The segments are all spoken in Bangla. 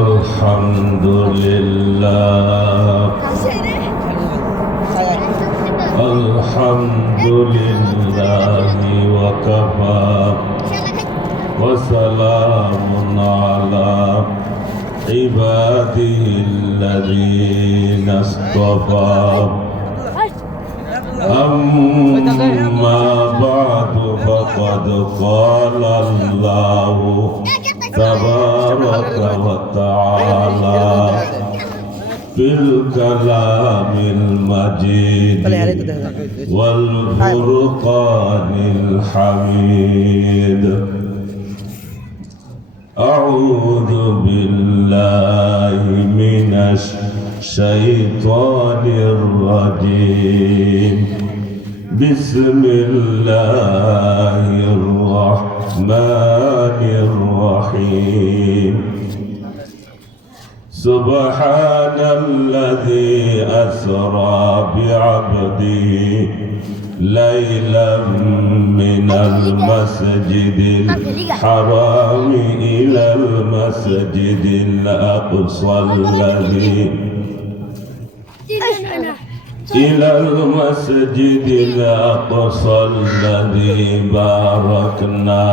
আলহামদুলিল্লাহ আলহামদুলিল্লাহি ওয়া কাফা ওয়া সালামুন আলা ইবাদিল্লাযীনা ইসতাফা أما بعد فقد قال الله تبارك وتعالى في الكلام المجيد والفرقان الحميد أعوذ بالله من الشيطان الرجيم بسم الله الرحمن الرحيم سبحان الذي أسرى بعبده ليلا من المسجد الحرام إلى المسجد الأقصى الذي باركنا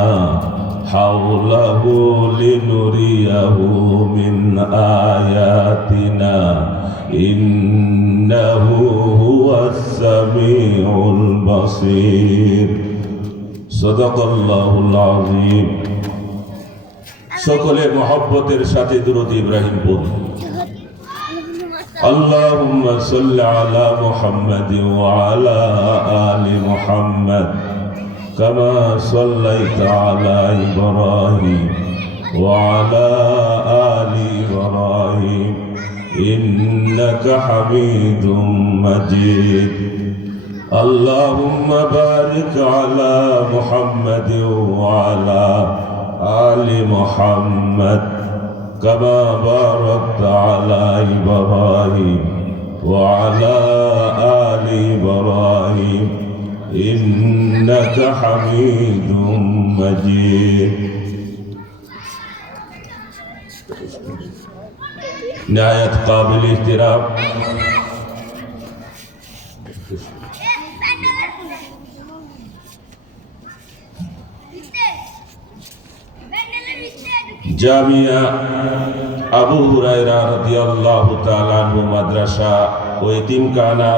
حوله لنريه من آياتنا إنه هو السميع البصير صدق الله العظيم সকলে মহব্বতের সাথে দুরূদ ইব্রাহিম পড়ুন اللهم صل على محمد وعلى آل محمد كما صليت على إبراهيم وعلى آل إبراهيم إنك حميد مجيد اللهم بارك على محمد وعلى آل محمد كما باركت على إبراهيم وعلى آل إبراهيم إنك حميد مجيد نهاية قابل احترام জামিয়া আবু হুরায়রা রাদিয়াল্লাহু তাআলা আনহু মাদ্রাসা ও এতিমখানা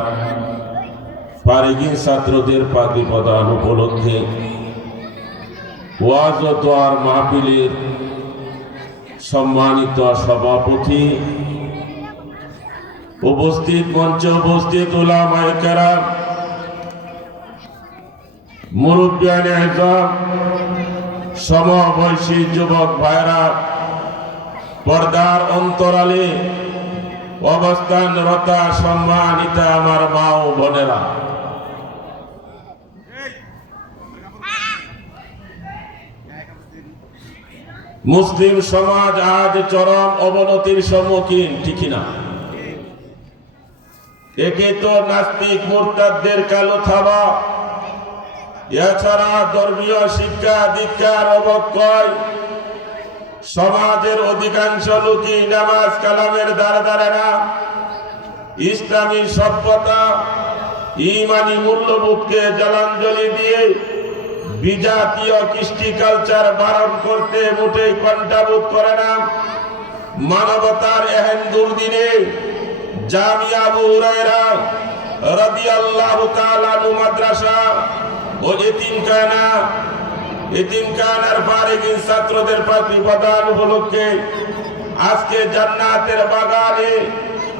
ফারিগিন ছাত্রদের পাগড়ি প্রদান উপলক্ষে ওয়াজ ও দোয়ার মাহফিলের সম্মানিত সভাপতি, উপস্থিত মঞ্চে উপস্থিত উলামায়ে কেরাম, মুরব্বিয়ানে আযম, সমবয়সী যুবক ভাইরা, পর্দার অন্তরালে অবস্থানরতা সম্মানিতা আমার মা ও বোনেরা, মুসলিম সমাজ আজ চরম অবনতির সম্মুখীন, ঠিক না? একে তো নাস্তিক মুরতাদদের কালো থাবা, এছাড়া ধর্মীয় শিক্ষা দীক্ষার অবক্ষয়, সমাজের অধিকাংশ লোকই নামাজ কালামের দ্বারা ধারে না, ইসলামী সভ্যতা ইমানি মূল্যবোধকে জলাঞ্জলি দিয়ে বিজাতীয় কৃষ্টি কালচার বারণ করতে মোটেই কণ্ঠাবোধ করে না। মানবতার এহেন দুর্দিনে জামিয়া আবু হুরায়রা রাদিয়াল্লাহু তাআলা আনহু মাদ্রাসা ও এতিমখানার ফারিগিন ছাত্রদের পাগড়ি প্রদান উপলক্ষে আজকে জান্নাতের বাগানে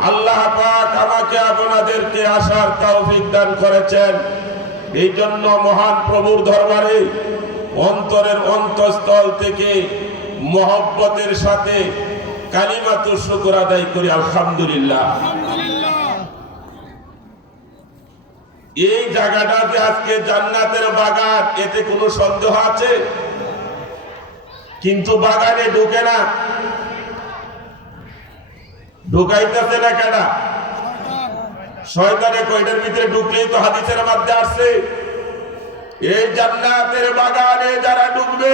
আল্লাহ পাক আমাকে আপনাদেরকে আসার তৌফিক দান করেছেন। এই জন্য মহান প্রভুর দরবারে অন্তরের অন্তঃস্থল থেকে মহব্বতের সাথে কালিমাতুর শুকর আদায় করি, আলহামদুলিল্লাহ। এই জায়গাটা যে আজকে জান্নাতের বাগান, এতে কোনো সন্দেহ আছে? কিন্তু বাগানে ঢুকে না, ঢুকাইতেছে না কেন? শয়তানে কয়টার ভিতরে ঢুকলেই তো হাদিসের মধ্যে আসছে, এই জান্নাতের বাগানে যারা ঢুকবে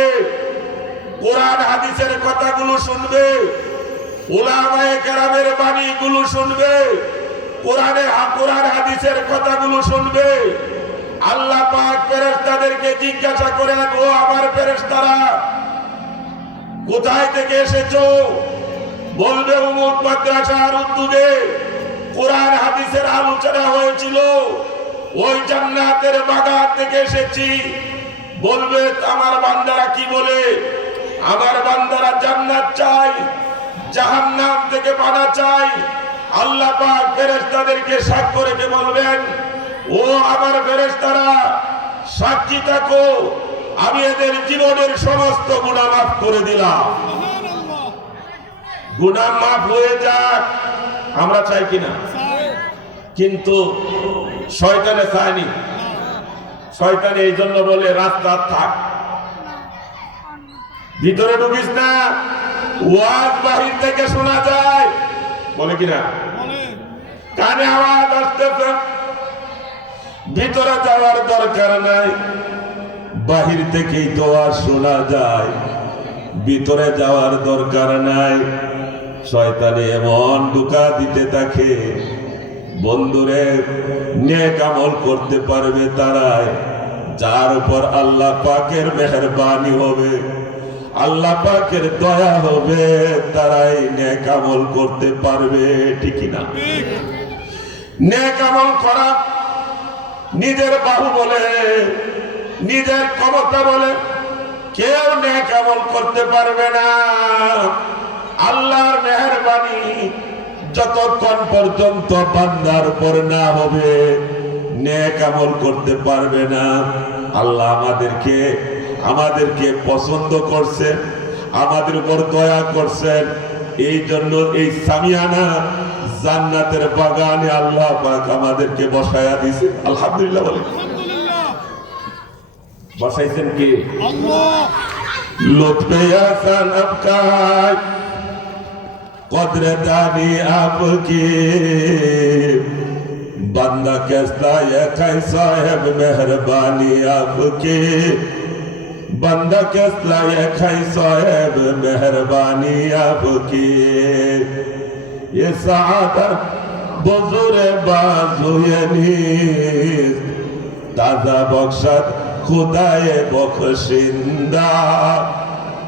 কোরআন হাদিসের কথাগুলো শুনবে, উলামায়ে কেরামের বাণীগুলো শুনবে, কোরআন হাদিসের কথাগুলো শুনবে। আল্লাহ পাক ফেরেশতাদেরকে জিজ্ঞাসা করেন, ও আমার ফেরেশতারা, কোথায় থেকে এসেছো? বলবে উমুক মাদ্রাসার উদ্যোগে কোরআন হাদিসের আলোচনা হয়েছিল, ওই জান্নাতের বাগান থেকে এসেছি। বলবে আমার বান্দারা কি বলে? আমার বান্দারা জান্নাত চাই, জাহান্নাম থেকে পানা চাই। আল্লাহ পাক ফেরেশতাদেরকে সাক্ষ্য রেখে বলবেন, ও আমার ফেরেশতারা, সাক্ষী থাকো, আমি এদের জীবনের সমস্ত গুনাহ মাফ করে দিলাম। গুনাহ মাফ হয়ে যাক, আমরা চাই কিনা? কিন্তু শয়তানে চায়নি। শয়তান এই জন্য বলে রাস্তা থাক, ভিতরে ঢুকিস না, ওয়াজ বাহির থেকে শোনা যায়, বলে কিনা? কানে আওয়াজ আসতেছে, ভিতরে যাওয়ার দরকার নাই, বাহির থেকেই তো আর শোনা যায়, ভিতরে যাওয়ার দরকার নাই। শয়তানে এমন ধোঁকা দিতে থাকে, বন্ধুরে, নেক আমল করতে পারবে তারাই যার উপর আল্লাহ পাকের মেহেরবানি হবে, আল্লাহ পাকের দয়া হবে, তারাই নেক আমল করতে পারবে। ঠিক না? নেক আমল করা নিজের বাহু বলে, নিজের ক্ষমতা বলে কেউ নেক আমল করতে পারবে না। আল্লাহর মেহেরবানি যতক্ষণ পর্যন্ত বান্দার উপর না হবে, নেক আমল করতে পারবে না। আল্লাহ আমাদেরকে পছন্দ করছেন, আমাদের উপর দয়া করছেন, এই জন্য এই সামিয়ানা জান্নাতের বাগানে আল্লাহ পাক আমাদেরকে বসায়া দিয়েছে। আলহামদুলিল্লাহ বলে। বসাইছেন কি? আল্লাহ। লুৎফে আহসান আপকা কদর দানি আপকি, बंदा कैसा है कैसा है मेहरबानी आपकी, बंदा कैसा है कैसा है मेहरबानी आपकी। ये सादत बुजुर्ग बाजुए नीज ताजा बख्शत खुदाए बख्शिंदा,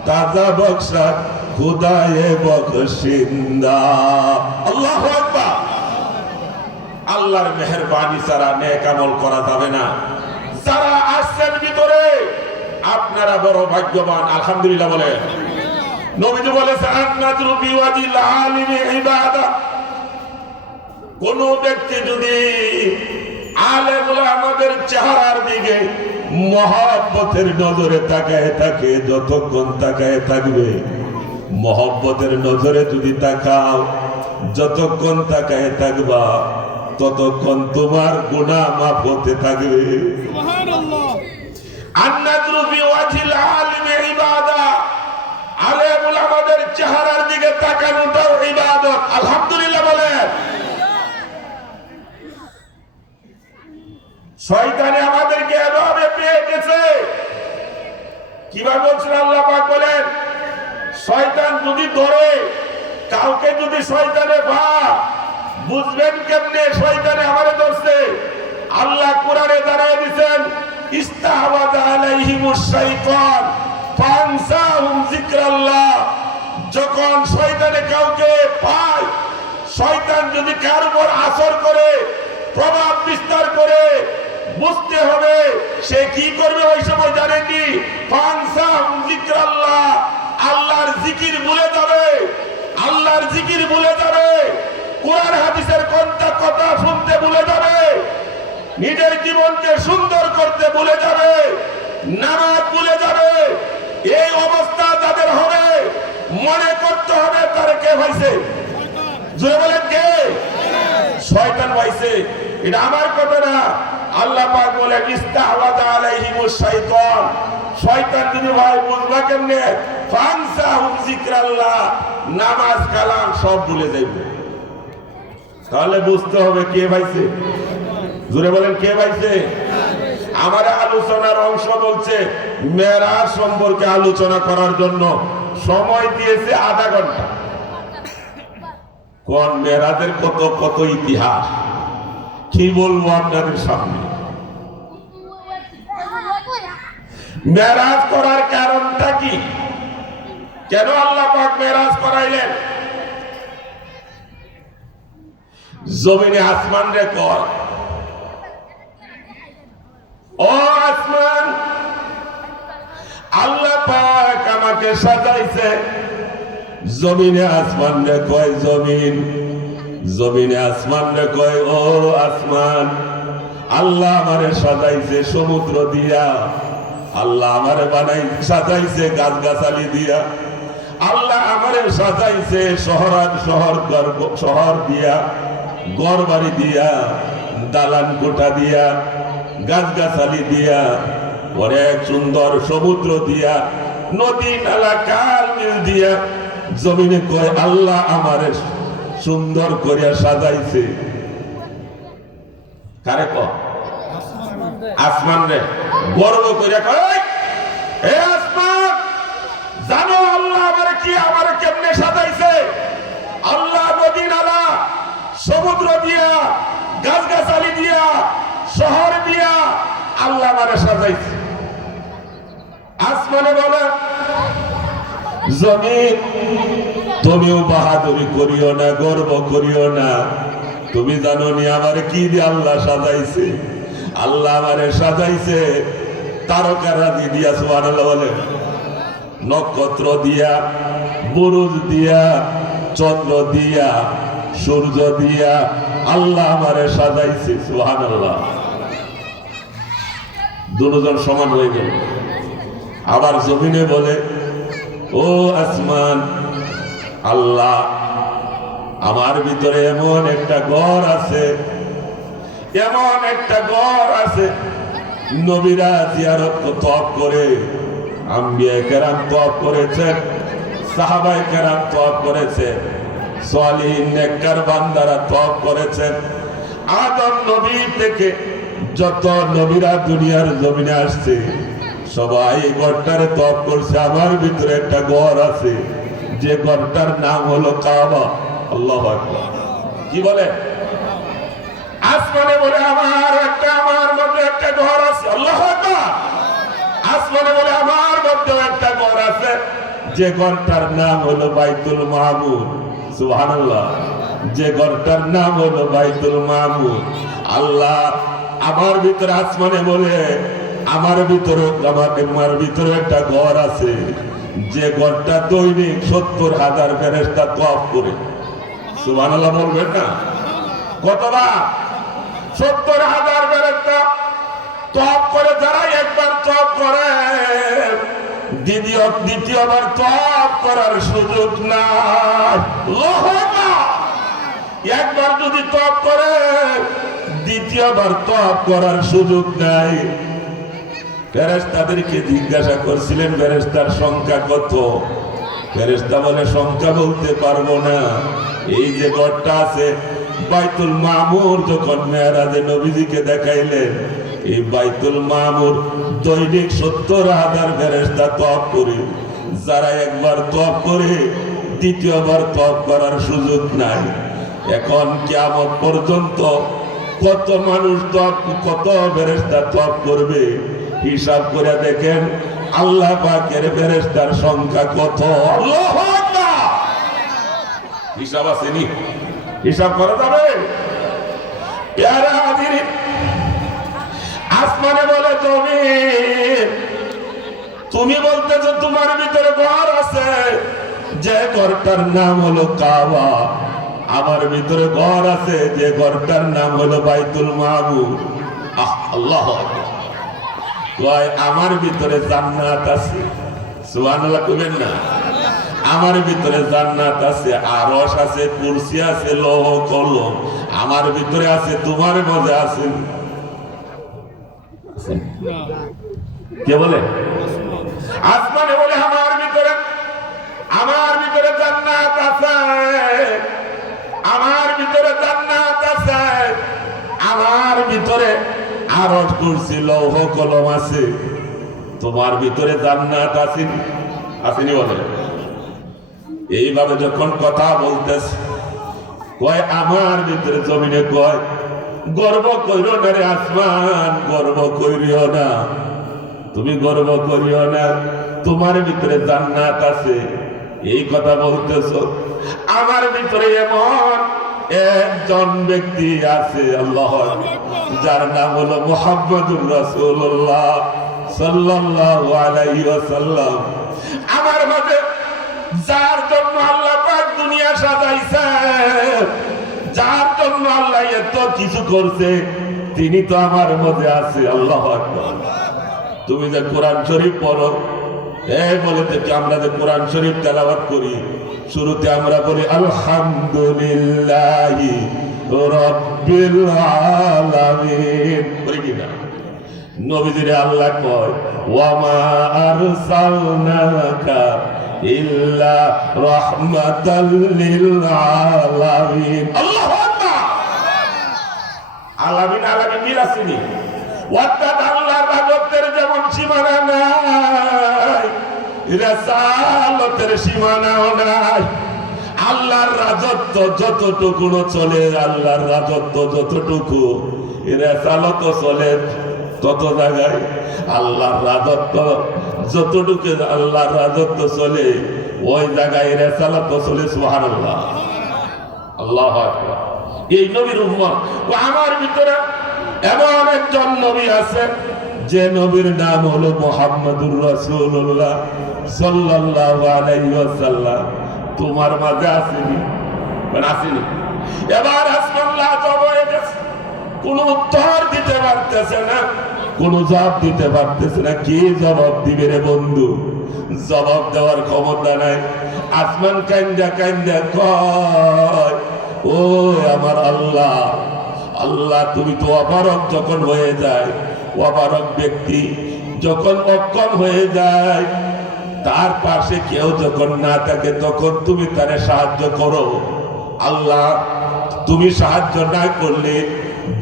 ताजा बख्शत खुदाए बख्शिंदा। अल्लाहु আকবার। আল্লাহর মেহেরবানি ছাড়া নেক আমল করা যাবে না। যারা আসছেন ভিতরে আপনারা বড় ভাগ্যবান, আলহামদুলিল্লাহ বলে। নবীজি বলেছেন আন্নাজরু বিওয়াজিল আলিমি ইবাদা। কোন ব্যক্তি যদি আলেমুল আমাদের চেহারার দিকে মহব্বতের নজরে তাকায় থাকে, যতক্ষণ তাকায় থাকবে, মহব্বতের নজরে যদি তাকাও, যতক্ষণ তাকায় থাকবা, ততক্ষণ তোমার গুনাহ মাফ হতে থাকবে। সুবহানাল্লাহ। আন্নাজরু বিওয়াজিল আলিমি ইবাদা। আলেমুল আমাদের চেহারার দিকে তাকানোটাও ইবাদত। আলহামদুলিল্লাহ বলেন। শয়তানে আমাদেরকে এভাবে পেয়ে গেছে। কিভাবে বলছেন আল্লাহ পাক বলেন, শয়তান যদি ধরে কাউকে, যদি শয়তানে বুঝবেন কেমনে শয়তানে আমারে ধরছে? আল্লাহ কোরআনে জানায় দিবেন, ইস্তাহওয়াযা আলাইহিমুশ শাইতান ফানসাহুম যিকরাল্লাহ। যখন শয়তানে কাউকে পায়, শয়তান যদি কার উপর আসর করে, প্রভাব বিস্তার করে, বুঝতে হবে সে কি করবে। ওই সময় জানেননি, ফানসাহুম যিকরাল্লাহ, আল্লাহর জিকির ভুলে যাবে, আল্লাহর জিকির ভুলে যাবে, কোরআন হাদিসের কথা শুনতে ভুলে যাবে, নিজের জীবনকে সুন্দর করতে ভুলে যাবে, নামাজ ভুলে যাবে। এই অবস্থা যাদের হবে, মনে করতে হবে তার কে ভাইছে? জোরে বলেন কে? শয়তান ভাইছে। এটা আমার কথা না, আল্লাহ পাক বলেন ইস্তাহওয়াযা আলাইহিমুশ শাইতান। শয়তান যদি ভাই বুঝবা কেমনে? ফানসাহুম যিকরাল্লাহ, নামাজ কালাম সব ভুলে যাইবে। তাহলে বুঝতে হবে কে ভাইছে। জোরে বলেন কে ভাইছে? আমার আলোচনার অংশ বলছে মেরাজ সম্পর্কে আলোচনা করার জন্য সময় দিয়েছে আধা ঘন্টা। কোন মেরাজের কত কত ইতিহাস কি বলবো আপনাদের সামনে। মেরাজ করার কারণটা কি, কেন আল্লাহ পাক মেরাজ করাইলেন? জমিনে আসমান রে কর, ও আসমান, আল্লাহ পাক আমাকে সাজাইছে। জমিনে আসমান রে কয় জমিন, জমিনে আসমান রে কয় ও আসমান, আল্লাহ আমারে সাজাইছে সমুদ্র দিয়া, আল্লাহ আমারে বানাই সাজাইছে গাছ গাছালি দিয়া, আল্লাহ আমারে সাজাইছে শহর দিয়া, ঘর বাড়ি দিয়া, দালান কোঠা দিয়া, গাছ গাছালি দিয়া, অনেক সুন্দর সমুদ্র দিয়া, নদী নালা কাল মিল দিয়া। জমিনে কয় আল্লাহ আমারে সুন্দর করিয়া সাজাইছে। কারে কয়? আসমান রে গর্ব করিয়া কয়, হে আসমান, জানো আল্লাহ আমারে কি আমারে কেমনে সাজাইছে? আল্লাহ নদী নালা সমুদ্র দিয়া, গাছ গাছালি দিয়া, শহর দিয়া আল্লাহ আমারে সাজাইছে। আসমানে বলে জমিন, তুমিও বাহাদুরি করিও না, গর্ব করিও না, তুমি জানো নি আমারে কি দিয়ে আল্লাহ সাজাইছে? আল্লাহ আমারে সাজাইছে তারকারাজি দিয়া, সুবহানাল্লাহ বলে, নক্ষত্র দিয়া, বুরুজ দিয়া, চন্দ্র দিয়া, সূর্য দিয়া আল্লাহ আমারে সাজাইছে। সুবহানাল্লাহ। দুজন সমান হয়ে গেল। আবার জমিনে বলে ও আসমান, আল্লাহ আমার ভিতরে এমন একটা ঘর আছে, এমন একটা ঘর আছে, নবীরা জিয়ারত তওয়াফ করে, আম্বিয়া কেরাম তওয়াফ করেছেন, সাহাবায়ে কেরাম তওয়াফ করেছেন, সালিহিন নেককার বান্দারা তওয়াফ করেছেন। আদম নবী থেকে যত নবীরা দুনিয়ার জমিনে আসছে সবাই এই ঘরটারে তওয়াফ করছে। আমার ভিতরে একটা ঘর আছে, যে ঘরটার নাম হলো কাবা। আল্লাহু আকবার। কি বলে? আসমানে বলে আমার মধ্যে একটা ঘর আছে। আল্লাহু আকবার। আসমানে বলে আমার মধ্যে একটা ঘর আছে, যে ঘরটার নাম হলো বাইতুল মামুর। সুবহানাল্লাহ। যে ঘরটার নাম হলো বাইতুল মামুর। আল্লাহ আমার ভিতরে, আসমানে বলে আমার ভিতরে একটা ঘর আছে, যে ঘরটা দৈনিক 70,000 ফেরেশতা তওয়াফ করে। সুবহানাল্লাহ বলবেন না? কতবার? 70,000 ফেরেশতা তওয়াফ করে। যারা একবার তওয়াফ করে দ্বিতীয়বার তওয়াফ করার সুযোগ নাই। আল্লাহু আকবার। একবার যদি তওয়াফ করে দ্বিতীয়বার তওয়াফ করার সুযোগ নাই। ফেরেশতাদেরকে জিজ্ঞাসা করছিলেন ফেরেশতার সংখ্যা কত? ফেরেশতা বলে সংখ্যা বলতে পারবো না। এই যে ঘরটা আছে বাইতুল মামুর, যখন মেরাজে নবীজিকে দেখাইলেন, এই বাইতুল মামুর দৈনিক 70,000 ফেরেশতা তওয়াফ করে। যারা একবার তওয়াফ করে দ্বিতীয়বার তওয়াফ করার সুযোগ নাই। এখন কিয়ামত পর্যন্ত কত মানুষ কত ফেরেশতা তওয়াফ করবে হিসাব করে দেখেন। আল্লাহ পাকের ফেরেশতার সংখ্যা কত? আল্লাহু আকবার। হিসাব আসেনি? হিসাব করা যাবে? প্যারা হাজিরিন, আসমানে বলে তুমি বলতেছো তোমার ভিতরে ঘর আছে, যে ঘরটার নাম হলো কাবা। আমার ভিতরে ঘর আছে, যে ঘরটার নাম হলো বাইতুল মামুর। আল্লাহু আকবার। কয় আমার ভিতরে জান্নাত আছে। সুবহানাল্লাহ কইবেন না? আমার ভিতরে জান্নাত আছে, আরশ আছে, কুরসি আছে, লৌহ কলম আমার ভিতরে আছে। তোমার মধ্যে আছে? কে বলে? আসমানে বলে আমার ভিতরে জান্নাত আছে, আমার ভিতরে জান্নাত আছে, আমার ভিতরে আরশ কুরসি লৌহ কলম আছে, তোমার ভিতরে জান্নাত আসেনি? আসেনি বলে? এইভাবে যখন কথা বলতেছে, কয় আমার ভিতরে জমিনে, কয় গর্ব করিও না রে আসমান, গর্ব করিও না, তুমি গর্ব করিও না, তোমার ভিতরে জান্নাত আছে। এই কথা বলতেছ, আমার ভিতরে এমন একজন ব্যক্তি আছে আল্লাহ, যার নাম হলো মুহাম্মদুর রাসূলুল্লাহ সাল্লাল্লাহু আলাইহি ওয়াসাল্লাম। আমার মাঝে যার জন্য আল্লাহ পাক দুনিয়া সাজাইছে, যার জন্য আল্লাহ এত কিছু করছে, তিনি তো আমার মধ্যে আছে। আল্লাহু আকবার। তুমি যে কোরআন শরীফ পড়ো, বলে থেকে আমরা যে কোরআন শরীফ তেলাওয়াত করি, শুরুতে আমরা বলি আলহামদুলিল্লাহি রাব্বিল আলামিন, বলি কিনা? নবীজিরে আল্লাহ কয় ওয়া মা আরসালনাকা ইল্লা রাহমাতাল লিল আলামিন। আল্লাহু আকবার। আলামিন আলামিন মিলাসিনি, অর্থাৎ আল্লাহর রাজত্বের যেমন সীমানা নাই, রাসালতের সীমানাও নাই। আল্লাহর রাজত্ব যতটুকু চলে, আল্লাহর রাজত্ব যতটুকু, রাসালত চলে তত জায়গায়। আল্লাহর রাজত্ব যতটুকু, আল্লাহর রাজত্ব চলে ওই জায়গায় রাসালত চলে। সুবহানাল্লাহ, আল্লাহু আকবার। এই নবীর উম্মত, আমার ভিতরে এমন একজন নবী আছে, যে নবীর নাম হলো মুহাম্মদুর রাসূলুল্লাহ সাল্লাল্লাহু আলাইহি ওয়াসাল্লাম। তোমার মাঝে আসেনি? আসেনি? এবার আসমাল্লাহ জবাব হয়ে গেছে, কোন উত্তর দিতে পারতেছে না, কোন জবাব দিতে পারতেছে না। কি জবাব দিবে রে বন্ধু? জবাব দেওয়ার ক্ষমতা নাই। আসমান কান্দা কান্দা কয়, ও আমার আল্লাহ, আল্লাহ তুমি তো অপারক যখন হয়ে যায়, অপারক ব্যক্তি যখন অক্ষম হয়ে যায়, তার পাশে কেউ যখন না থাকে, তখন তুমি তারে সাহায্য করো। আল্লাহ, তুমি সাহায্য না করলে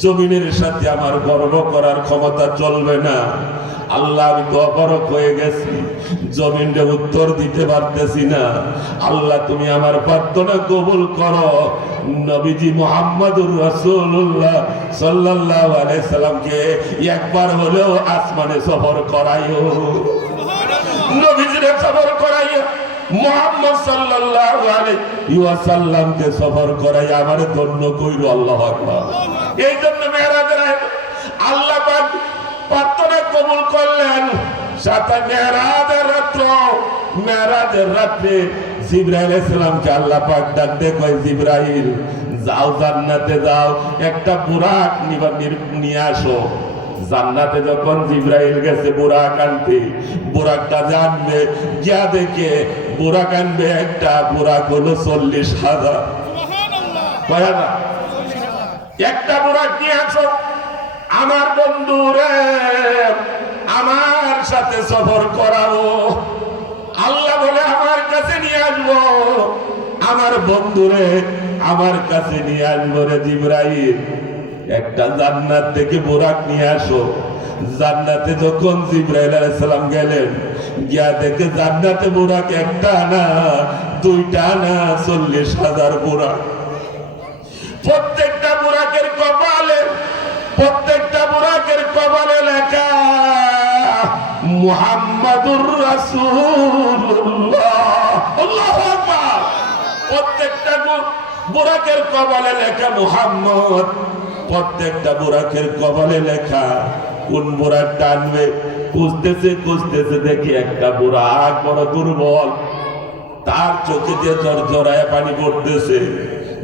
জমিনের সাথে আমার গর্ব করার ক্ষমতা চলবে না। আল্লাহ, আমি তো অপারক হয়ে গেছি, জমিনে উত্তর দিতে পারতেছি না। আল্লাহ, তুমি আমার প্রার্থনা কবুল করো। নবীজি মুহাম্মদুর রাসূলুল্লাহ সাল্লাল্লাহু আলাইহি সাল্লামকে একবার হলেও আসমানে সফর করাইও। নবীজিরে সফর করাইও, মুহাম্মদ সাল্লাল্লাহু আলাইহি ওয়াসাল্লামকে সফর করাই আমার ধন্য কইরো। আল্লাহু আকবার। এই জন্য মেরাজের আল্লাহ পাক প্রার্থনা কবুল করলেন। সাথে মেরাজের রাত্রে জিবরাইল আলাইহিস সালামকে আল্লাহ পাক ডাক দিয়ে কয়, জিবরাইল যাও, জান্নাতে যাও, একটা বুরাক নিয়ে আসো। জান্নাতে যখন জিবরাইল গেছে বুরাক আনতে, বুরাকটা জানবে, গিয়া দেখে বুরাক আনবে একটা, বুরাক হলো 40,000। কয় হাজার? একটা বুরাক নিয়ে আসো, আমার বন্ধুরে আমার সাথে সফর করাবো। আল্লাহ বলে আমার কাছে নিয়ে আসবো, আমার বন্ধুরে আমার কাছে নিয়ে আসবো রে জিবরাইল। একটা জান্নাত থেকে বুরাক নিয়ে আসো। জান্নাতে যখন জিবরাইল আলাইহিস সালাম গেলেন, গিয়া দেখে জান্নাতে বুরাক একটা না, দুইটা না, 40,000 বুরাক। প্রত্যেকটা বুরাকের কপালে, প্রত্যেকটা বুরাকের কপালে লেখা মুহাম্মাদুর রাসূলুল্লাহ। আল্লাহু আকবার। প্রত্যেকটা বুরাকের কপালে লেখা মুহাম্মদ, প্রত্যেকটা বুরাকের কপালে লেখা। কোন বুরাক টানবে? খুঁজতেছে খুঁজতেছে, দেখি একটা বুরাক বড় দুর্বল, তার চোখে দিয়ে ঝরঝরায় পানি পড়তেছে।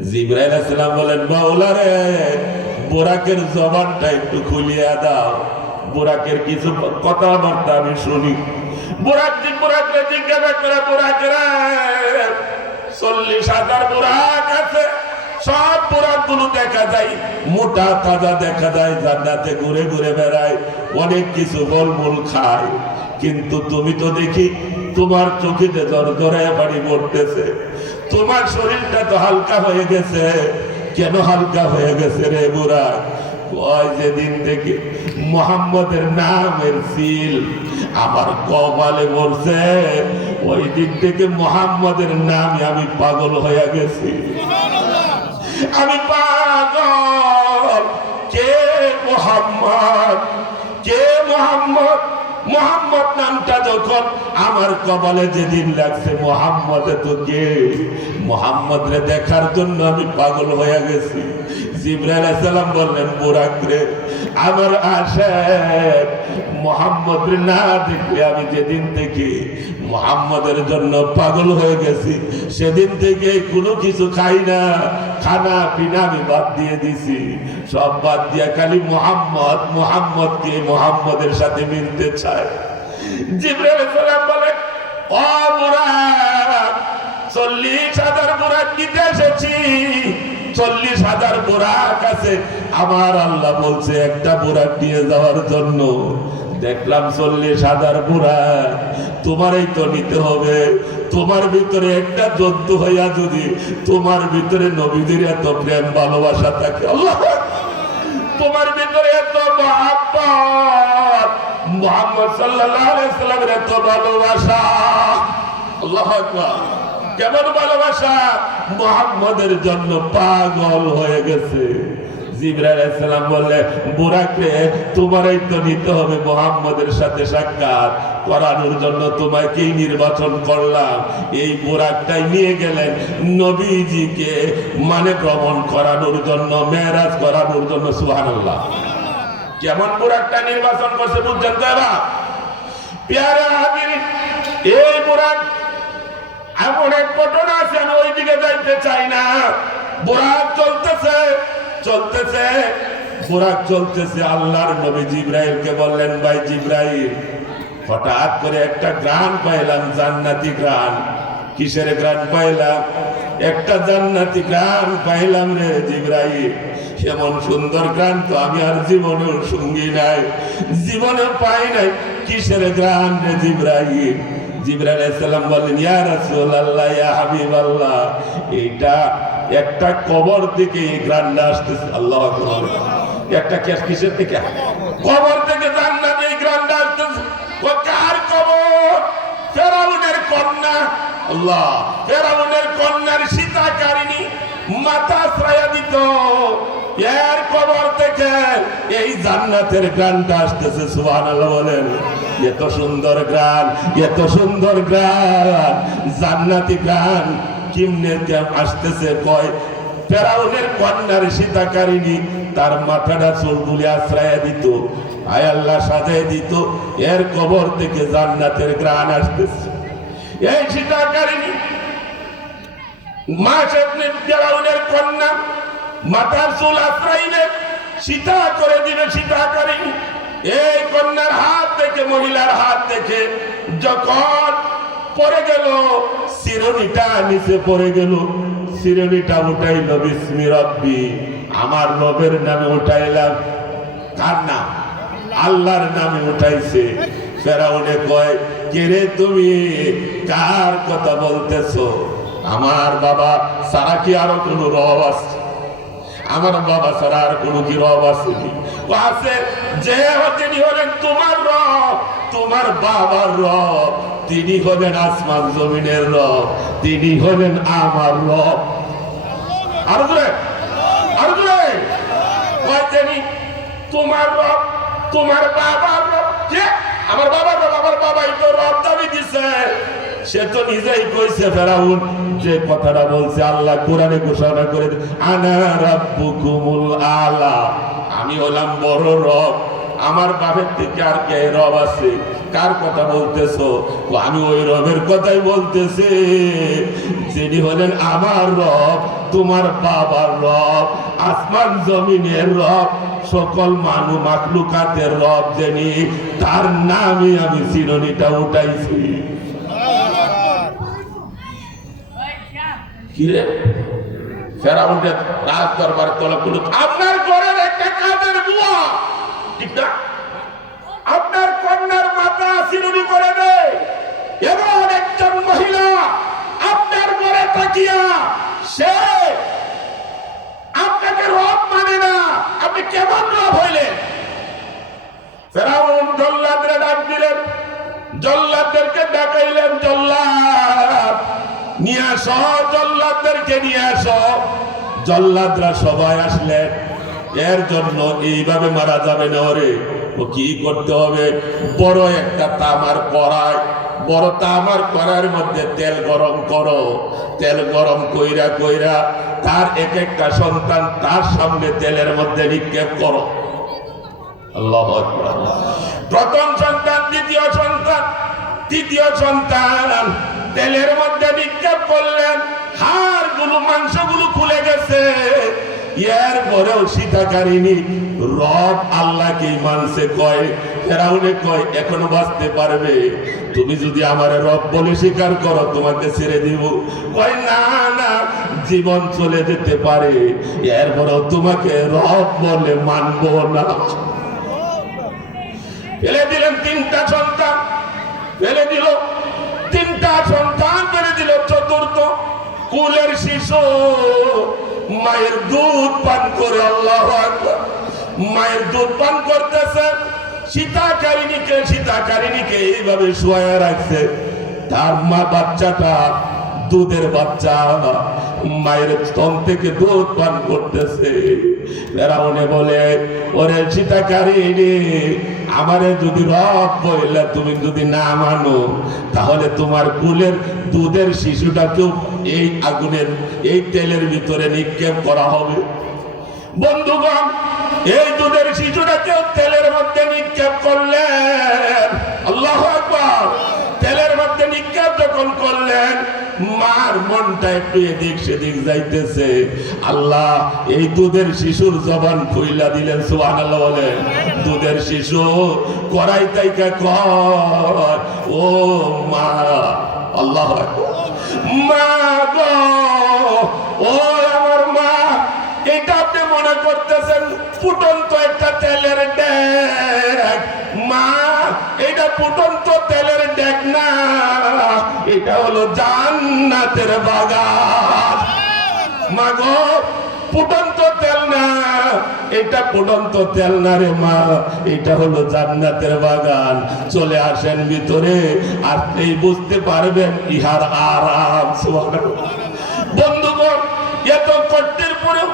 জিবরাইল আলাইহিস সালাম বলেন, মাওলা রে, বুরাকের জবানটা একটু খুলিয়া দাও, বুরাকের কিছু কথাবার্তা আমি শুনি। বুরাকরে জিজ্ঞাসা করে, বুরাকের 40,000 বুরাক আছে, সব বুরাক গুলো দেখা যায় মোটা তাজা দেখা যায়, জান্নাতে ঘুরে ঘুরে বেড়ায়, অনেক কিছু ফলমূল খায়, কিন্তু তুমি তো দেখি তোমার চোখেতে ঝরঝরায় পানি পড়তেছে, তোমার শরীরটা তো হালকা হয়ে গেছে। কেন হালকা হয়ে গেছে রে বুরাক? কয় যেদিন থেকে মুহাম্মদের নামের সিল আমার কপালে পড়ছে ওই দিন থেকে মুহাম্মদের নামে আমি পাগল হয়ে গেছি। আমি পাগল। কে মুহাম্মদ, কে মুহাম্মদ? মুহাম্মদ নামটা যখন আমার কপালে যেদিন লাগছে, মুহাম্মদ তো কে? মুহাম্মদ রে দেখার জন্য আমি পাগল হয়ে গেছি। জিবরাইল আলাইহিস সালাম বললেন, বুরাক রে আমার আশেক মুহাম্মদ রে না দেখলে আমি যেদিন থেকে মুহাম্মদের জন্য পাগল হয়ে গেছি সেদিন থেকে কোনো কিছু খাই না, খানা পিনা আমি বাদ দিয়ে দিছি, সব বাদ দিয়া খালি মুহাম্মদ মুহাম্মদকে মুহাম্মদের সাথে মিলতে চায়। জিবরাইল আলাইহিস সালাম বলেন, ও বুরাক 40,000 বুরাক নিতে এসেছি। 40,000 বুরাক আছে, আমার আল্লাহ বলছে একটা বুরাক নিয়ে যাওয়ার জন্য। দেখলাম 40,000 বুরাক তোমারই তো নিতে হবে। তোমার ভিতরে একটা জন্তু হইয়া যদি তোমার ভিতরে নবীদের এত প্রেম ভালোবাসা থাকে, আল্লাহ তোমার ভিতরে এত মহব্বত, মুহাম্মদ সাল্লাল্লাহু আলাইহি সাল্লামের এত ভালোবাসা, আল্লাহু আকবার, কেমন ভালোবাসা, মুহাম্মদের জন্য পাগল হয়ে গেছে। জিবরাইল আলাইহিস সালাম বললে, বুরাক রে তোমারই তো নিতে হবে মুহাম্মদের সাথে সাক্ষাৎ করানোর জন্য তোমাকেই নির্বাচন করলাম। এই বুরাকটাই নিয়ে গেলেন নবীজিকে মানে ভ্রমণ করানোর জন্য, মেরাজ করানোর জন্য। সুবহানাল্লাহ, কেমন বুরাকটা নির্বাচন করছে বুঝছেন তো? এবার প্যারা হাজিরিন, এই বুরাক এমন এক ঘটনা আছে, আমি ওই দিকে যাইতে চাই না। বুরাক চলতেছে চলতেছে, বুরাক চলতেছে। আল্লাহর নবী জিবরাইলকে বললেন, ভাই জিবরাইল, হঠাৎ করে একটা ঘ্রাণ পাইলাম, জান্নাতি ঘ্রাণ। কিসের ঘ্রাণ পাইলাম? একটা জান্নাতি ঘ্রাণ পাইলাম রে জিবরাইল। এমন সুন্দর ঘ্রাণ তো আমি আর জীবনেও সঙ্গী নাই, জীবনে পাই নাই। কিসের ঘ্রাণ রে জিবরাইল? জিবরাইল আলাইহিস সালাম বললেন, ইয়া রাসূলুল্লাহ, ইয়া হাবিবাল্লাহ, এটা একটা কবর থেকে এই ঘ্রাণটা আসতেছে। আল্লাহু আকবার, একটা কিসের থেকে? কবর থেকে জান্নাতে এই ঘ্রাণটা আসতেছে। কার কবর? ফেরাউনের কন্যা। আল্লাহ, ফেরাউনের কন্যার সীতাকারিণী মাথা আশ্রয় দিত, এর কবর থেকে এই জান্নাতের ঘ্রাণটা আসতেছে। সুবহানাল্লাহ বলেন। এত সুন্দর ঘ্রাণ, এত সুন্দর ঘ্রাণ, জান্নাতি ঘ্রাণ কিমনে আসতেছে? কয় ফেরাউনের কন্যার সীতাকারিণী তার মাথাটা চুলগুলি আশ্রয় দিত, আয় আল্লাহ সাজায় দিত, এর কবর থেকে জান্নাতের ঘ্রাণ আসতেছে। এই সীতাকারিণী মা ফেরাউনের কন্যা মাথার চুল আশ্রয় সীতা করে দিবে সীতাকারিণী। এই কন্যার হাত থেকে, মহিলার হাত থেকে যখন পড়ে গেল, শিরোনিটা নিচে পড়ে গেল, শিরোনিটা উঠাইল, বিসমি রব্বি, আমার রবের নামে উঠাইলাম। কার নাম? আল্লাহর নামে উঠাইছে। ফেরাউনে কয়, কে রে তুমি, কার কথা বলতেছো? আমার বাবা সারা কি আরো কোনো রব আছে? আমার বাবা ছাড়া আর কোনো কি রব আছে? আছে, যে তিনি হলেন তোমার রব, তোমার বাবার রব, তিনি হলেন আসমান জমিনের রব, তিনি হলেন আমার রব। আরো দূরে, আরো দূরে, তিনি তোমার রব, তোমার বাবার রব। আমার বাবার রব, আমার বাবাই তো রব দাবি দিছে। সে তো নিজেই কইছে, ফেরাউন যে কথাটা বলছে আল্লাহ কোরআনে ঘোষণা করে, আনা রাব্বুকুমুল আলা, আমি হলাম বড় রব, আমার বাপের থেকে আর কে রব আছে? কার কথা বলতেছো? আমি ওই রবের কথাই বলতেছি, যিনি হলেন আমার রব, তোমার বাবার রব, আসমান জমিনের রব, সকল মানু মাখলুকাতের রব, যিনি, তার নামে আমি শিরোনিটা উঠাইছি। কিরে ফেরাউনের রাজ দরবারে তলবগুলো, আপনার ঘরের একটা কাজের বুয়া, ঠিক না, আপনার কন্যার মাথা শিরোনি করে দেয়, এবং একজন মহিলা আপনার ঘরে তাকিয়া সে আপনাকে রব মানে না, আপনি কেমন রব হইলেন? ফেরাউন জল্লাদরে ডাক দিলেন, জল্লাদদেরকে ডাকাইলেন, জল্লাদ নিয়ে আসো, জল্লাদদেরকে নিয়ে আসো। জল্লাদরা সবাই আসলেন। এর জন্য এইভাবে মারা যাবে না, ওরে ও কি করতে হবে? বড় একটা তামার কড়াই, বড় তামার কড়াইয়ের মধ্যে তেল গরম করো। তেল গরম কইরা কইরা তার এক একটা সন্তান তার সামনে তেলের মধ্যে নিক্ষেপ করো। আল্লাহু আকবার। প্রথম সন্তান, দ্বিতীয় সন্তান, তৃতীয় সন্তান তেলের মধ্যে নিক্ষেপ করলেন। হাড়গুলো, মাংসগুলো খুলে গেছে। এর পরেও সীতাকারিনী রব আল্লাহকে মানছে। কয় ফেরাউনে কয় এখনো বাঁচতে পারবে? তুমি যদি আমার রব বলে স্বীকার করো তোমাকে ছেড়ে দিব। কয় না না, জীবন চলে যেতে পারে, এরপরেও তোমাকে রব বলে মানবো না। ফেলে দিলেন তিনটা সন্তান, ফেলে দিল তিনটা সন্তান, ফেলে দিল। চতুর্থ কুলের শিশু মায়ের দুধ পান করে, আল্লাহু আকবার, মায়ের দুধ পান করতেছে। সীতাকারিনীকে এইভাবে শুয়ায় রাখছে। তার মা বাচ্চাটা দুধের বাচ্চা, মায়ের স্তন থেকে দুধ পান করতেছে। ফেরাউনে বলে, ওরে সীতাকারিনী, আমারে যদি রব বইলা তুমি যদি না মানো, তাহলে তোমার কুলের দুধের শিশুটাকেও এই আগুনের, এই তেলের ভিতরে নিক্ষেপ করা হবে। বন্ধুগণ, এই দুধের শিশুটাকেও তেলের মধ্যে নিক্ষেপ করলেন। আল্লাহু আকবার। তেলের মধ্যে নিক্ষেপ যখন করলেন, মার মনটা একটু এদিক সেদিক যাইতেছে। আল্লাহ এই দুধের শিশুর জবান খুইলা দিলেন। সুবহানাল্লাহ বলেন। দুধের শিশু কড়াই তাইকা কয়, ও মা, আল্লাহু আকবার, মা গো, ও আমার মা, এটা আপনি মনে করতেছেন ফুটন্ত একটা তেলের ডেক? মা, এটা ফুটন্ত তেলের ডেক না, এটা হলো জান্নাতের বাগান। মা গো, ফুটন্ত তেল না, এটা ফুটন্ত তেল না রে মা, এটা হলো জান্নাতের বাগান। চলে আসেন ভিতরে, আর এই বুঝতে পারবেন ইহার আরাম। সুবহানাল্লাহ। বন্ধুগণ, এত কষ্টের পরেও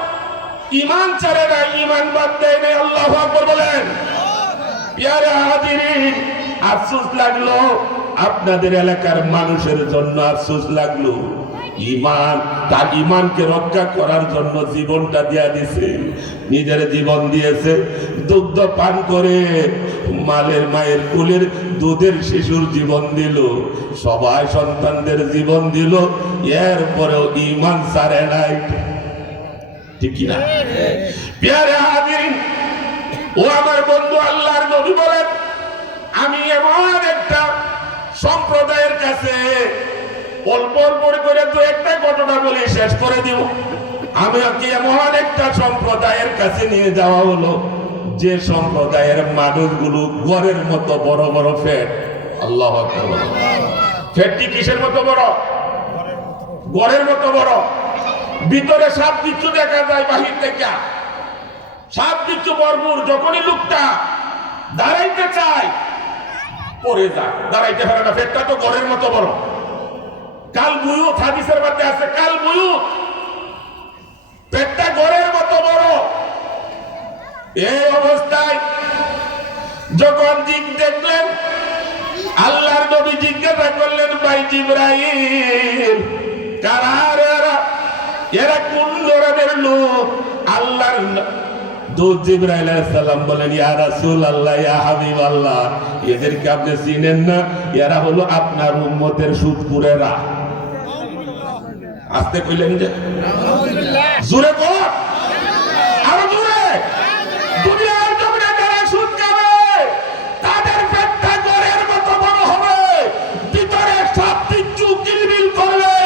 ঈমান ছাড়ে না, ঈমান বাদ দেয় না। আল্লাহু আকবার বলেন। প্যারে হাজিরিন, আফসোস লাগলো আপনাদের এলাকার মানুষের জন্য, আফসোস লাগলো। ঈমান, তার ঈমানকে রক্ষা করার জন্য জীবনটা দিয়া দিয়েছে, নিজের জীবন দিয়েছে। দুগ্ধ পান করে মায়ের কুলের দুধের শিশুর জীবন দিল, সবাই সন্তানদের জীবন দিল, এরপরেও ঈমান ছাড়ে নাই। ঠিক কি না? প্যারে হাজিরিন, ও আমার বন্ধু, আল্লাহর নবী বলেন, আমি এমন একটা সম্প্রদায়ের কাছে অল্প অল্প করে তো একটা ঘটনা বলে শেষ করে দিব। আমি এমন একটা সম্প্রদায়ের কাছে নিয়ে যাওয়া হলো, যে সম্প্রদায়ের মানুষগুলো গড়ের মতো বড় বড় ফ্যাট। আল্লাহু আকবার। ফ্যাটটি কিসের মতো বড়? গড়ের মতো বড়। ভিতরে সাপ বিচ্ছু দেখা যায়, বাহির থেকে সাপ বিচ্ছু ভরপুর। যখনই লোকটা দাঁড়াইতে চায় পড়ে যায়, দাঁড়াইতে পারে না। পেটটা তো গড়ের মতো বড়। কাল বুয়ুত, হাদিসের মধ্যে আছে, কাল বুয়ুত, পেটটা গড়ের মতো বড়। এই অবস্থায় যখন দেখলেন, আল্লাহর নবী জিজ্ঞাসা করলেন, ভাই জিবরাইল, কারা এরা? এরা কোন ধরনের লোক? আল্লাহর দূত জিবরাইল আলাইহিস সালাম বলেন, ইয়া রাসূলুল্লাহ, ইয়া হাবিবাল্লাহ, এদেরকে আপনি চিনেন না? এরা হলো আপনার উম্মতের সুদখোরেরা। আস্তে কইলেন যে, জোরে বল, আরো জোরে। দুনিয়ার জমিনে যারা সুদ খাবে, তাদের পেটটা গড়ের মতো বড় হবে, ভিতরে সব কিছু কিলবিল করবে,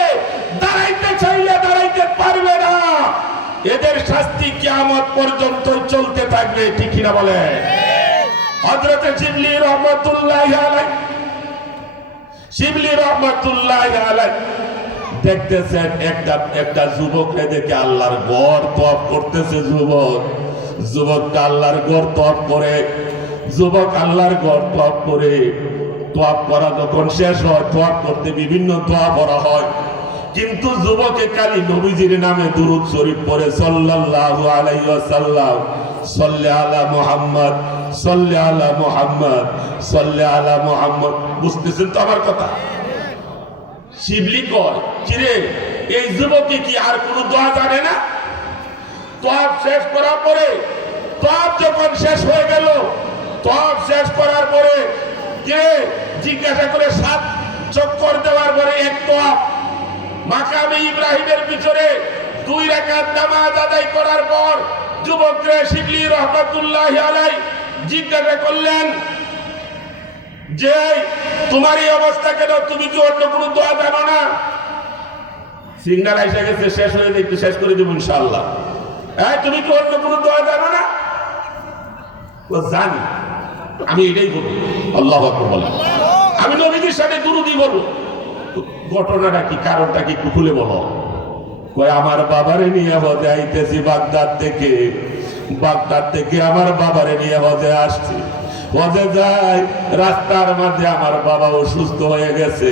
দাঁড়াইতে চাইলে দাঁড়াইতে পারবে না। এদের শাস্তি কিয়ামত পর্যন্ত চলতে থাকবে। ঠিক কিনা বলে? হযরত শিবলি রাহমাতুল্লাহি আলাইহি, শিবলি রাহমাতুল্লাহি আলাইহি দেখতেছেন একটা যুবককে দেখে আল্লাহর ঘর তওয়াফ করতেছে। যুবকটা আল্লাহর ঘর তওয়াফ করে, যুবক আল্লাহর ঘর তওয়াফ করে, তওয়াফ করা যখন শেষ হয়, তওয়াফ করতে বিভিন্ন দোয়া পড়া হয়, কিন্তু যুবকে খালি নবীজির নামে দুরূদ শরীফ পড়ে, সাল্লাল্লাহু আলাইহি ওয়াসাল্লাম, সাল্লি আলা মুহাম্মদ, সাল্লি আলা মুহাম্মদ, সাল্লি আলা মুহাম্মদ। বুঝতেছেন তো আমার কথা? শিবলি কয়, কিরে এই যুবকে কি আর কোন দোয়া জানে না? তওয়াফ শেষ করার পরে, তওয়াফ যখন শেষ হয়ে গেল, তওয়াফ শেষ করার পরে কে জিজ্ঞাসা করে 7 চক্কর দেওয়ার পরে এক তওয়াফ মাকামে ইব্রাহিমের পিছনে 2 রাকাত নামাজ আদায় করার পর যুবকরে শিবলি রহমাতুল্লাহি আলাইহি জিজ্ঞাসা করলেন যে তোমার এই অবস্থা কেন, তুমি কি অন্য কোনো দোয়া জানো না? সিগন্যাল এসে গেছে, শেষ হয়ে একটু শেষ করে দেব ইনশাআল্লাহ। তুমি কি অন্য কোনো দোয়া জানো না? ও জানি, আমি এটাই বলবো, আল্লাহু আকবার বলেন। আমি নবীজির সাথে দুরূদই বলবো। ঘটনাটা কি, কারণটা কি একটু খুলে বলো। কয় আমার বাবারে নিয়ে হজে আইতেছি বাগদাদ থেকে আমার বাবারে নিয়ে হজে আসছি। হজে যাই, রাস্তার মাঝে আমার বাবা অসুস্থ হয়ে গেছে,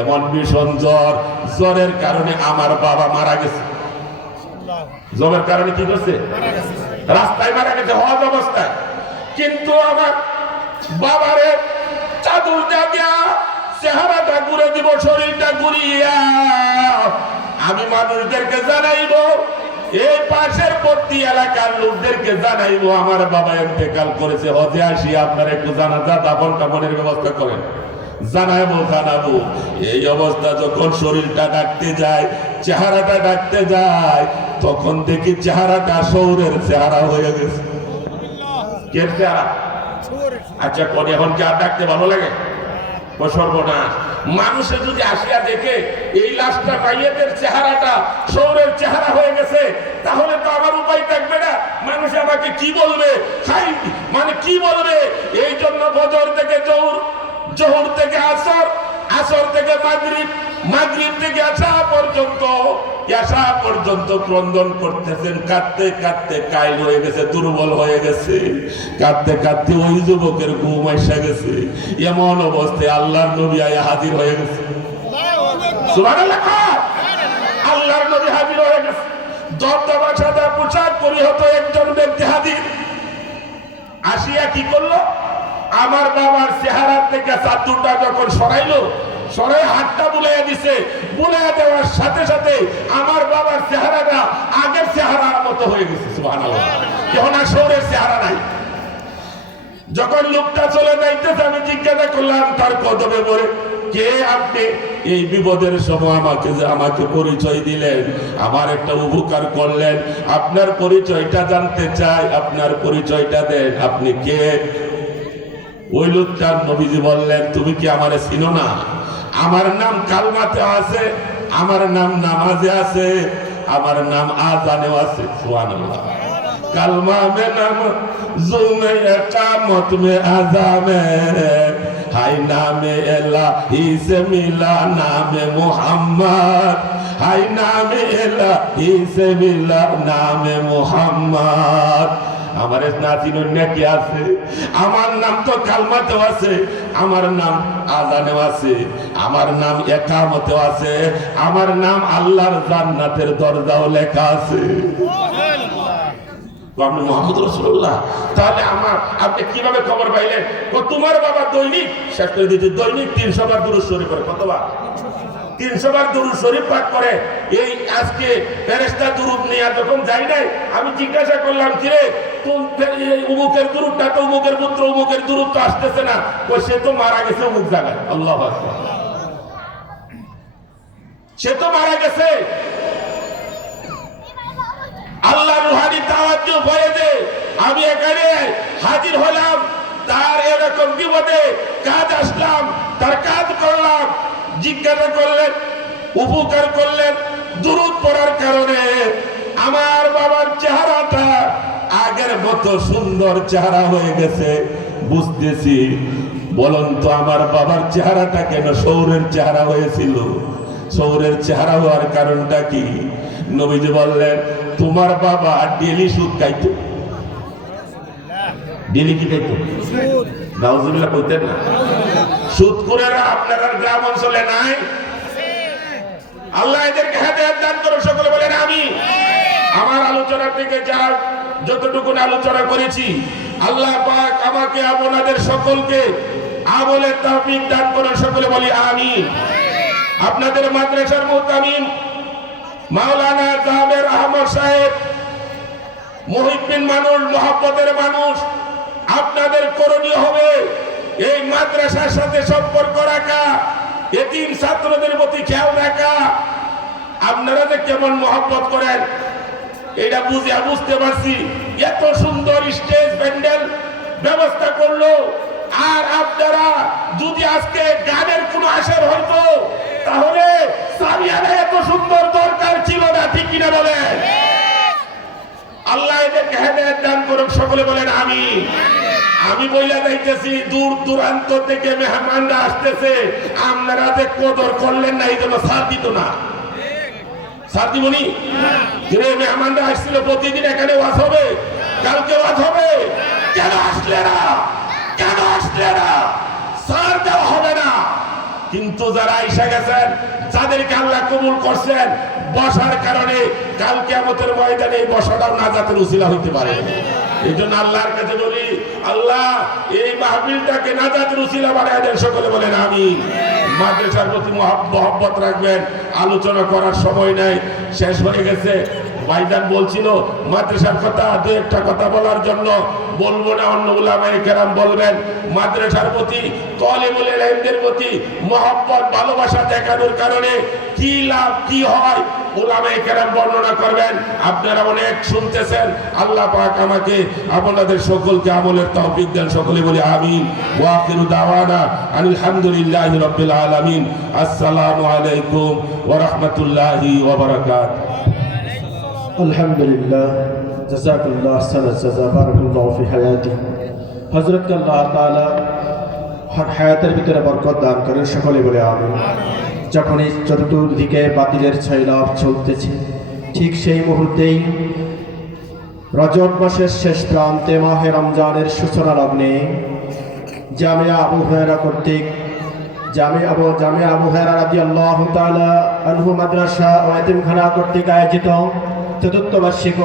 এমন ভীষণ জ্বর, জ্বরের কারণে আমার বাবা মারা গেছে। জ্বরের কারণে কি করছে? রাস্তায় মারা গেছে, হজ অবস্থায়। কিন্তু আমার বাবারে চাদর দিয়া চেহারাটা ঘুরে দিব, শরীরটা ঘুরিয়া আমি মানুষদেরকে জানাইবো, এই পাশের প্রতি এলাকার লোকদেরকে জানাইবো আমার বাবা ইন্তেকাল করেছে, হজে আসি আপনারা একটু জানাজা দাফন কাফনের ব্যবস্থা করেন। জানাবো। এই অবস্থা যখন শরীরটা ডাকতে যায়, চেহারাটা ডাকতে যায়, তখন দেখি চেহারাটা শৌরের চেহারা হয়ে গেছে। কে চেহারা? আচ্ছা কোন এখন কি আর ডাকতে ভালো লাগে? সর্বনাশ, মানুষে যদি আসিয়া দেখে এই লাশটা ভাইয়েদের চেহারাটা শৌরের চেহারা হয়ে গেছে, তাহলে তো আমার উপায় থাকবে না। মানুষ আমাকে কি বলবে, মানে কি বলবে? এই জন্য ফজর থেকে জোহর, জোহর থেকে আসর, আসর থেকে মাগরিব, মাগরিব থেকে এশা পর্যন্ত ক্রন্দন করতেছেন, কাঁদতে কাঁদতে কাইল হয়ে গেছে, দুর্বল হয়ে গেছে, কাঁদতে কাঁদতে ওই যুবকের ঘুম এসে গেছে। এমন অবস্থায় আল্লাহর নবী আয়া হাজির হয়ে গেছে। সুবহানাল্লাহ, আল্লাহর নবী হাজির হয়ে গেছে। দবদবা সাদা পোশাক পরিহিত একজন ব্যক্তি হাজির। আসিয়া কি করলো? আমার বাবার চেহারা থেকে চাদরটা যখন সরাইলো, সরাই হাতটা বুলাইয়া দিছে, বুলাইয়া দেওয়ার সাথে সাথে আমার বাবার চেহারাটা আগের চেহারার মতো হয়ে গেছে। সুবহানাল্লাহ, এখন আর শৌরের চেহারা নাই। যখন লোকটা চলে যাইতেছে, আমি জিজ্ঞাসা করলাম তার কদমে পড়ে, কে আপনি? এই বিপদের সময় আমাকে পরিচয় দিলেন, আমার একটা উপকার করলেন, আপনার পরিচয়টা জানতে চাই, আপনার পরিচয়টা দেন, আপনি কে? ওই লোকটার নবীজি বললেন, তুমি কি আমারে চিনো না? আমার নাম কালমাতে আছে, আমার নাম নামাজে আছে, আমার নাম আজানেও আছে। সুবহানাল্লাহ, কালমা মে নাম জুমে একামত মে আজামে, হাই নামে এলাহি সে মিলা নামে মুহাম্মদ, হাই নামে এলাহি সে মিলা নামে মুহাম্মদ। আমার নাতিনের নাকি আছে, আমার নাম তো কালমাতেও আছে, আমার নাম আজানেও আছে, আমার নাম একামতেও আছে, আমার নাম আল্লাহর জান্নাতের দরজাও লেখা আছে। মুহাম্মদ রাসূলুল্লাহ। তাহলে আপনি কিভাবে খবর পাইলেন? তোমার বাবা দৈনিক শেষ করে দিতে, দৈনিক 300 বার দুরূদ শরীফ পড়ে। কতবার? 300 বার দুরূদ শরীফ পাঠ করে। এই আজকে ফেরেশতা দুরূদ নিয়ে যখন যাই নাই, আমি জিজ্ঞাসা করলাম, কিরে উমুকের দুরূদটা তো উমুকের পুত্র, উমুকের দুরূদ তো আসতেছে না। সে তো মারা গেছে অমুক জায়গায়। আল্লাহু আকবার, সে তো মারা গেছে। আল্লাহ রুহানি তাওয়াজ্জুহ ফয়েজে আমি এখানে হাজির হলাম, তার এরকম বিপদে কাজ আসলাম, তার কাজ করলাম। জিজ্ঞাসা করলেন, উপকার করলেন, দুরূদ পড়ার কারণে আমার বাবার চেহারাটা আগের মতো সুন্দর চেহারা হয়ে গেছে। বুঝতেছি, বলুন তো আমার বাবার চেহারাটা কেন শৌরের চেহারা হয়েছিল? শৌরের চেহারা হওয়ার কারণটা কি? নবীজি বললেন, তোমার বাবা ডেলি সুদ খাইতো। ডেলি কি খাইতো? নাউজুবিল্লাহ কইতেন না? সুদ করে আপনার গ্রাম অঞ্চলে নাই? আল্লাহ এদেরকে হেদায়েত দান করুন, সকলে বলেন আমিন। আমার আলোচনা থেকে যা যতটুকু আলোচনা করেছি, আল্লাহ পাক আমাকে আপনাদের সকলকে আমলের তৌফিক দান করুন, সকলে বলি আমিন। আপনাদের মাদ্রাসার মুহতামিম মাওলানা জাবের আহমদ সাহেব মুহিব্বিন মানুষ, মহব্বতের মানুষ। আপনাদের করণীয় হবে এই মাদ্রাসার সাথে সম্পর্ক রাখা, এতিম ছাত্রদের প্রতি খেয়াল রাখা। আপনারা যে কেমন মহব্বত করেন এটা বুঝতে পারছি। এত সুন্দর স্টেজ প্যান্ডেল ব্যবস্থা করলো, আর আপনারা যদি আজকে গানের কোনো আসর হইতো তাহলে সামিয়ানা এত সুন্দর দরকার ছিল না, ঠিক কিনা বলেন? আল্লাহ এদেরকে হেদায়েত দান করুন, সকলে বলেন আমিন। আমি বইলা যাইতেছি, দূর দূরান্ত থেকে মেহমানরা আসতেছে, আপনারা যে কদর করলেন না এই জন্য ছাড় দিত না। ছাড় দিবনি? মেহমানরা আসছিল, প্রতিদিন এখানে ওয়াজ হবে, কালকে ওয়াজ হবে, কেন আসলে না? কেন আসলে না? ছাড় দেওয়া হবে না। কিন্তু যারা এসে গেছেন, যাদেরকে আল্লাহ কবুল করছেন, বসার কারণে কাল কিয়ামতের ময়দানে এই বসাটাও নাজাতের উসিলা হইতে পারে। এই জন্য আল্লাহর কাছে বলি, আল্লাহ এই মাহফিলটাকে নাজাতের উসিলা বানায় দেন, সকলে বলেন আমিন। মাদ্রাসার প্রতি মহব্বত রাখবেন। আলোচনা করার সময় নাই, শেষ হয়ে গেছে। ভাইজান বলছিল মাদ্রাসার কথা, দু একটা কথা বলার জন্য বলবো না, অন্য উলামায়ে কেরাম বলবেন। মাদ্রাসার প্রতি, তালিবুল ইলমদের প্রতি মহব্বত, ভালোবাসা দেখানোর কারণে কি লাভ, কি হয়, উলামায়ে কেরাম বর্ণনা করবেন। আপনারা অনেক শুনতেছেন। আল্লাহ পাক আমাকে আপনাদের সকলকে আমলের তৌফিক দেন, সকলে বলি আমিন। ওয়া আখিরু দাওয়ানা আনিল হামদুলিল্লাহি রাব্বিল আলামিন। আসসালামু আলাইকুম ওয়া রাহমাতুল্লাহি ওয়া বারাকাতুহু। আলহামদুলিল্লাহ, জাযাকাল্লাহ খাইরান জাযা, বারাকাল্লাহু ফি হায়াতি। হযরত আল্লাহ তাআলা হায়াতের ভিতরে বরকত দান করেন, সকলে বলে আমিন। যখন এই চতুর্দিকে বাতিলের ছয়লাভ চলতেছে, ঠিক সেই মুহূর্তেই রজব মাসের শেষ প্রান্তে মাহে রমজানের সূচনা লগ্নে জামিয়া আবু হুরায়রা কর্তৃক জামিয়া আবু হুরায়রা রাদিয়াল্লাহু তাআলা আনহু মাদ্রাসা ও এতিমখানা কর্তৃক আয়োজিত চতুর্থ বার্ষিক